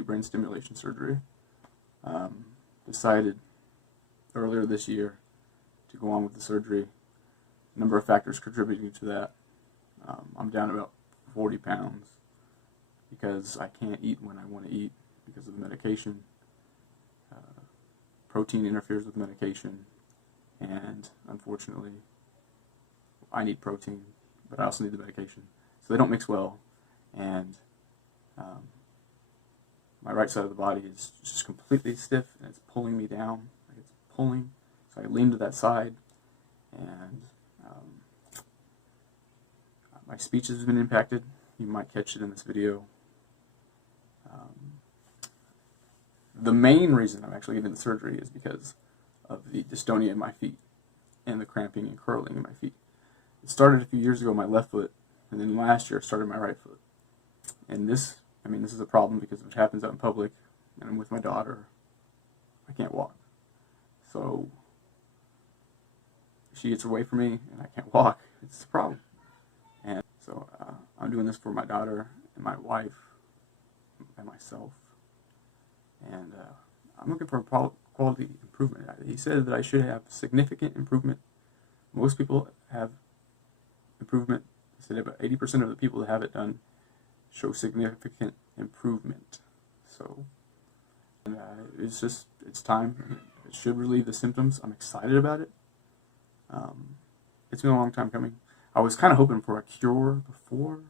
brain stimulation surgery. Decided earlier this year to go on with the surgery. A number of factors contributing to that. I'm down about 40 pounds because I can't eat when I want to eat because of the medication. Protein interferes with medication, and unfortunately I need protein, but I also need the medication. So they don't mix well, and my right side of the body is just completely stiff, and it's pulling me down. Like it's pulling, so I lean to that side, and my speech has been impacted. You might catch it in this video. The main reason I'm actually getting the surgery is because of the dystonia in my feet and the cramping and curling in my feet. It started a few years ago on my left foot, and then last year it started on my right foot. And this is a problem because it happens out in public, and I'm with my daughter. I can't walk. So if she gets away from me and I can't walk, it's a problem. And so I'm doing this for my daughter and my wife and myself. And I'm looking for a quality improvement. He said that I should have significant improvement. Most people have improvement. He said about 80% of the people that have it done show significant improvement. So it's time. It should relieve the symptoms. I'm excited about it. It's been a long time coming. I was kind of hoping for a cure before,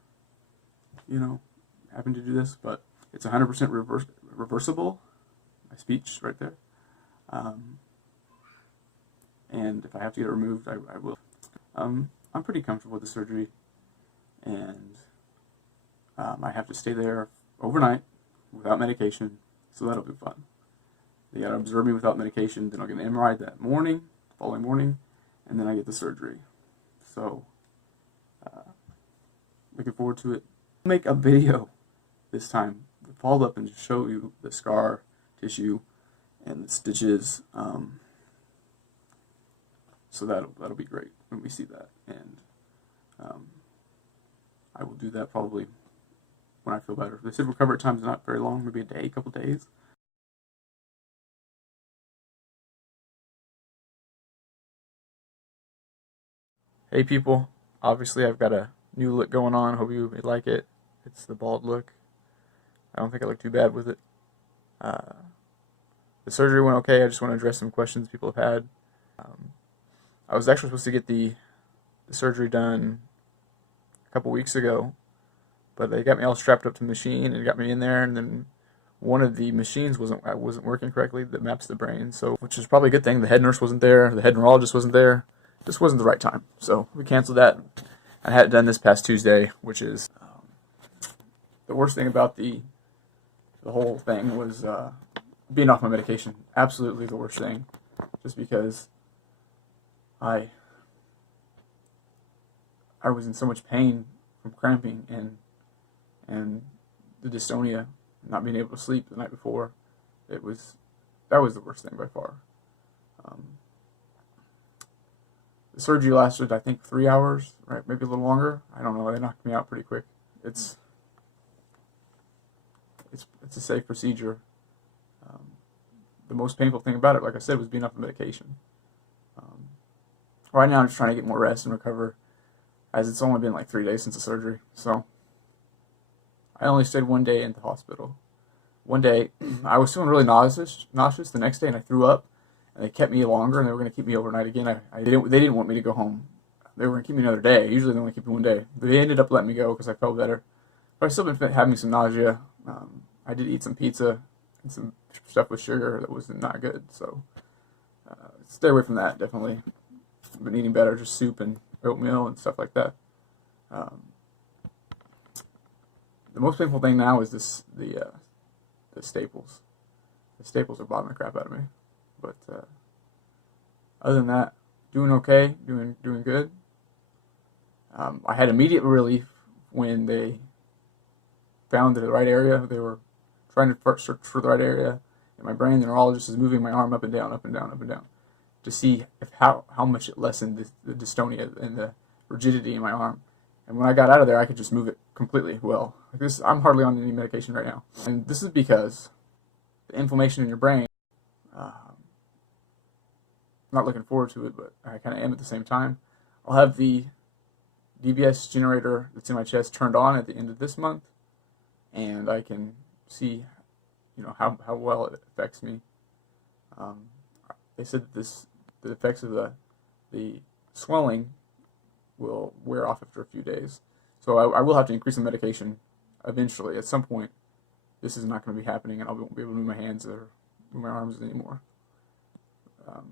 having to do this, but it's 100% reversible. My speech right there. And if I have to get it removed, I will. I'm pretty comfortable with the surgery, and I have to stay there overnight without medication, so that'll be fun. They gotta observe me without medication, then I'll get an MRI that morning, following morning, and then I get the surgery. So, looking forward to it. I'll make a video this time, follow up and just show you the scar tissue and the stitches. So that'll be great when we see that, and I will do that probably when I feel better. They said recovery time is not very long, maybe a day, a couple days. Hey people, obviously I've got a new look going on. Hope you like it. It's the bald look. I don't think I look too bad with it. The surgery went okay. I just want to address some questions people have had. I was actually supposed to get the surgery done a couple weeks ago, but they got me all strapped up to the machine and got me in there, and then one of the machines wasn't working correctly that maps the brain, so which is probably a good thing. The head nurse wasn't there, the head neurologist wasn't there. This wasn't the right time, so we canceled that. I had it done this past Tuesday, which is the worst thing about the whole thing was being off my medication. Absolutely the worst thing, just because I was in so much pain from cramping and the dystonia, not being able to sleep the night before. That was the worst thing by far. The surgery lasted, I think, 3 hours, right? Maybe a little longer. I don't know. They knocked me out pretty quick. It's a safe procedure. The most painful thing about it, like I said, was being off the medication. Right now I'm just trying to get more rest and recover, as it's only been like 3 days since the surgery. So I only stayed 1 day in the hospital. One day I was feeling really nauseous the next day, and I threw up, and they kept me longer, and they were going to keep me overnight again. They didn't want me to go home. They were going to keep me another day. Usually they only keep me 1 day. But they ended up letting me go because I felt better. But I've still been having some nausea. I did eat some pizza and some stuff with sugar that was not good. So stay away from that, definitely. I've been eating better, just soup and oatmeal and stuff like that. The most painful thing now is the staples. The staples are bothering the crap out of me. But other than that, doing okay, doing good. I had immediate relief when they found the right area. They were trying to search for the right area in my brain. The neurologist is moving my arm up and down, up and down, up and down, to see how much it lessened the dystonia and the rigidity in my arm. And when I got out of there, I could just move it completely well. Like this, I'm hardly on any medication right now. And this is because the inflammation in your brain, I'm not looking forward to it, but I kind of am at the same time. I'll have the DBS generator that's in my chest turned on at the end of this month, and I can see, how well it affects me. They said that the effects of the swelling will wear off after a few days. So I will have to increase the medication eventually. At some point, this is not going to be happening, and I won't be able to move my hands or move my arms anymore,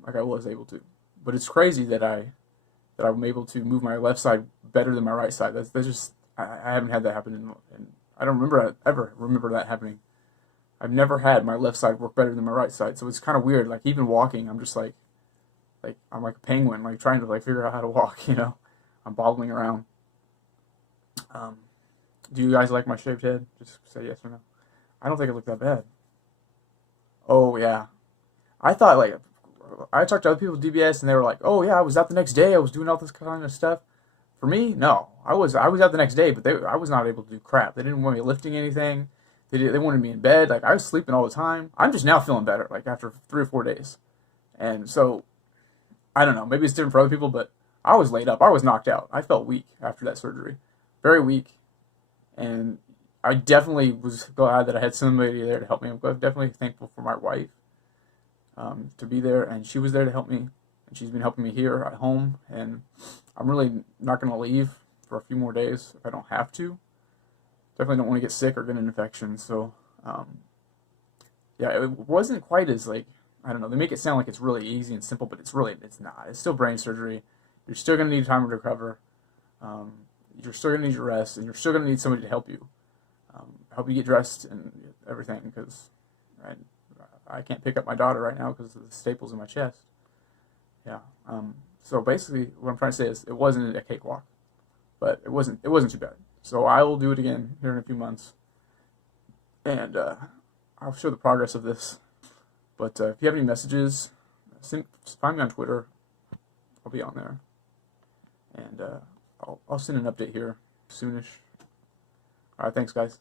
like I was able to. But it's crazy that I'm able to move my left side better than my right side. That's just I haven't had that happen, and I don't ever remember that happening. I've never had my left side work better than my right side, so it's kind of weird. Like even walking, I'm just like I'm like a penguin, like trying to figure out how to walk. I'm bobbling around. Do you guys like my shaved head? Just say yes or no. I don't think it looked that bad. Oh yeah, I thought I talked to other people with DBS and they were like, oh yeah, I was out the next day. I was doing all this kind of stuff. For me, no, I was out the next day, but I was not able to do crap. They didn't want me lifting anything. They wanted me in bed. Like I was sleeping all the time. I'm just now feeling better, like after 3 or 4 days. And so I don't know. Maybe it's different for other people, but I was laid up. I was knocked out. I felt weak after that surgery, very weak. And I definitely was glad that I had somebody there to help me. I'm definitely thankful for my wife to be there, and she was there to help me, and she's been helping me here at home. And I'm really not going to leave for a few more days if I don't have to. Definitely don't want to get sick or get an infection. So, yeah, it wasn't quite as I don't know. They make it sound like it's really easy and simple, but it's not. It's still brain surgery. You're still going to need time to recover. You're still going to need your rest, and you're still going to need somebody to help you get dressed and everything, because I can't pick up my daughter right now because of the staples in my chest. Yeah. So basically, what I'm trying to say is it wasn't a cakewalk, but it wasn't too bad. So I will do it again here in a few months, and I'll show the progress of this. But if you have any messages, find me on Twitter. I'll be on there, and I'll send an update here soonish. All right, thanks, guys.